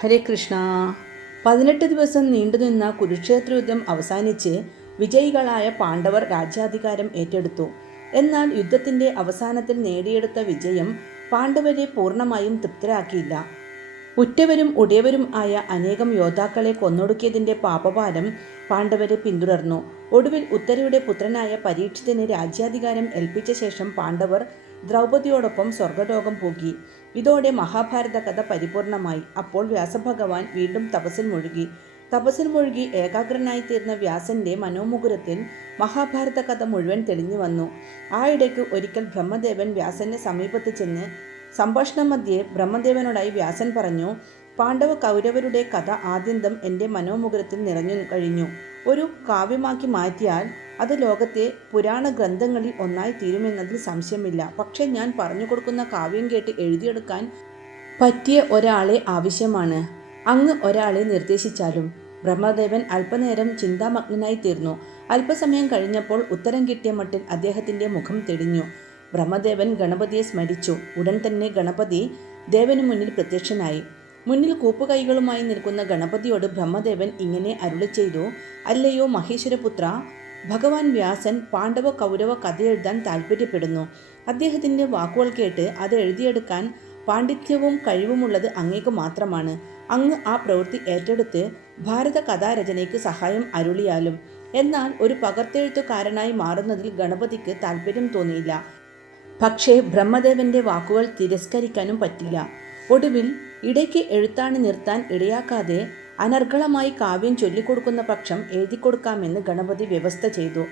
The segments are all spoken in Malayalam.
ഹരേ കൃഷ്ണ. 18 ദിവസം നീണ്ടുനിന്ന കുരുക്ഷേത്ര യുദ്ധം അവസാനിച്ച് വിജയികളായ പാണ്ഡവർ രാജ്യാധികാരം ഏറ്റെടുത്തു. എന്നാൽ യുദ്ധത്തിൻ്റെ അവസാനത്തിൽ നേടിയെടുത്ത വിജയം പാണ്ഡവരെ പൂർണ്ണമായും തൃപ്തരാക്കിയില്ല. ഉറ്റവരും ഉടയവരും ആയ അനേകം യോദ്ധാക്കളെ കൊന്നൊടുക്കിയതിൻ്റെ പാപഭാരം പാണ്ഡവരെ പിന്തുടർന്നു. ഒടുവിൽ ഉത്തരയുടെ പുത്രനായ പരീക്ഷിതിന് രാജ്യാധികാരം ഏൽപ്പിച്ച ശേഷം പാണ്ഡവർ ദ്രൗപദിയോടൊപ്പം സ്വർഗലോകം പോകി. ഇതോടെ മഹാഭാരത കഥ പരിപൂർണമായി. അപ്പോൾ വ്യാസഭഗവാൻ വീണ്ടും തപസ്സിൽ മുഴുകി ഏകാഗ്രനായി തീർന്ന വ്യാസന്റെ മനോമുകുരത്തിൽ മഹാഭാരത കഥ മുഴുവൻ തെളിഞ്ഞു വന്നു. ആ ഇടയ്ക്ക് ഒരിക്കൽ ബ്രഹ്മദേവൻ വ്യാസന്റെ സമീപത്ത് ചെന്ന് സംഭാഷണ മധ്യേ ബ്രഹ്മദേവനോടായി വ്യാസൻ പറഞ്ഞു, പാണ്ഡവ കൗരവരുടെ കഥ ആദ്യന്തം എൻ്റെ മനോമുകുരത്തിൽ നിറഞ്ഞു കഴിഞ്ഞു. ഒരു കാവ്യമാക്കി മാറ്റിയാൽ അത് ലോകത്തെ പുരാണ ഗ്രന്ഥങ്ങളിൽ ഒന്നായി തീരുമെന്നതിൽ സംശയമില്ല. പക്ഷേ ഞാൻ പറഞ്ഞു കൊടുക്കുന്ന കാവ്യം കേട്ട് എഴുതിയെടുക്കാൻ പറ്റിയ ഒരാളെ ആവശ്യമാണ്. അങ്ങ് ഒരാളെ നിർദ്ദേശിച്ചാലും. ബ്രഹ്മദേവൻ അല്പനേരം ചിന്താമഗ്നനായി തീർന്നു. അല്പസമയം കഴിഞ്ഞപ്പോൾ ഉത്തരം കിട്ടിയ മട്ടിൽ അദ്ദേഹത്തിൻ്റെ മുഖം തെളിഞ്ഞു. ബ്രഹ്മദേവൻ ഗണപതിയെ സ്മരിച്ചു. ഉടൻ തന്നെ ഗണപതി ദേവന് മുന്നിൽ പ്രത്യക്ഷനായി. മുന്നിൽ കൂപ്പുകൈകളുമായി നിൽക്കുന്ന ഗണപതിയോട് ബ്രഹ്മദേവൻ ഇങ്ങനെ അരുളി ചെയ്തു, അല്ലയോ മഹേശ്വരപുത്ര, ഭഗവാൻ വ്യാസൻ പാണ്ഡവ കൗരവ കഥ എഴുതാൻ താല്പര്യപ്പെടുന്നു. അദ്ദേഹത്തിൻ്റെ വാക്കുകൾ കേട്ട് അത് എഴുതിയെടുക്കാൻ പാണ്ഡിത്യവും കഴിവുമുള്ളത് അങ്ങേക്ക് മാത്രമാണ്. അങ്ങ് ആ പ്രവൃത്തി ഏറ്റെടുത്ത് ഭാരത കഥാരചനയ്ക്ക് സഹായം അരുളിയാലും. എന്നാൽ ഒരു പകർത്തെഴുത്തുകാരനായി മാറുന്നതിൽ ഗണപതിക്ക് താല്പര്യം തോന്നിയില്ല. പക്ഷേ ബ്രഹ്മദേവന്റെ വാക്കുകൾ തിരസ്കരിക്കാനും പറ്റില്ല. ഒടുവിൽ ഇടയ്ക്ക് എഴുത്താണി നിർത്താൻ ഇടയാക്കാതെ അനർഗളമായി കാവ്യം ചൊല്ലിക്കൊടുക്കുന്ന പക്ഷം എഴുതിക്കൊടുക്കാമെന്ന് ഗണപതി വ്യവസ്ഥ ചെയ്തു.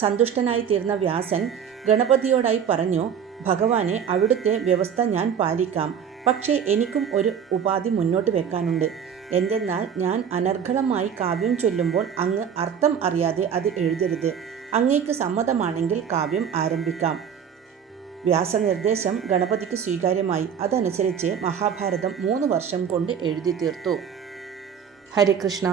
സന്തുഷ്ടനായി തീർന്ന വ്യാസൻ ഗണപതിയോടായി പറഞ്ഞു, ഭഗവാനെ, അവിടുത്തെ വ്യവസ്ഥ ഞാൻ പാലിക്കാം. പക്ഷേ എനിക്കും ഒരു ഉപാധി മുന്നോട്ട് വെക്കാനുണ്ട്. എന്തെന്നാൽ ഞാൻ അനർഗളമായി കാവ്യം ചൊല്ലുമ്പോൾ അങ്ങ് അർത്ഥം അറിയാതെ അത് എഴുതരുത്. അങ്ങേക്ക് സമ്മതമാണെങ്കിൽ കാവ്യം ആരംഭിക്കാം. വ്യാസനിർദ്ദേശം ഗണപതിക്ക് സ്വീകാര്യമായി. അതനുസരിച്ച് മഹാഭാരതം 3 വർഷം കൊണ്ട് എഴുതി തീർത്തു. ഹരേ കൃഷ്ണ.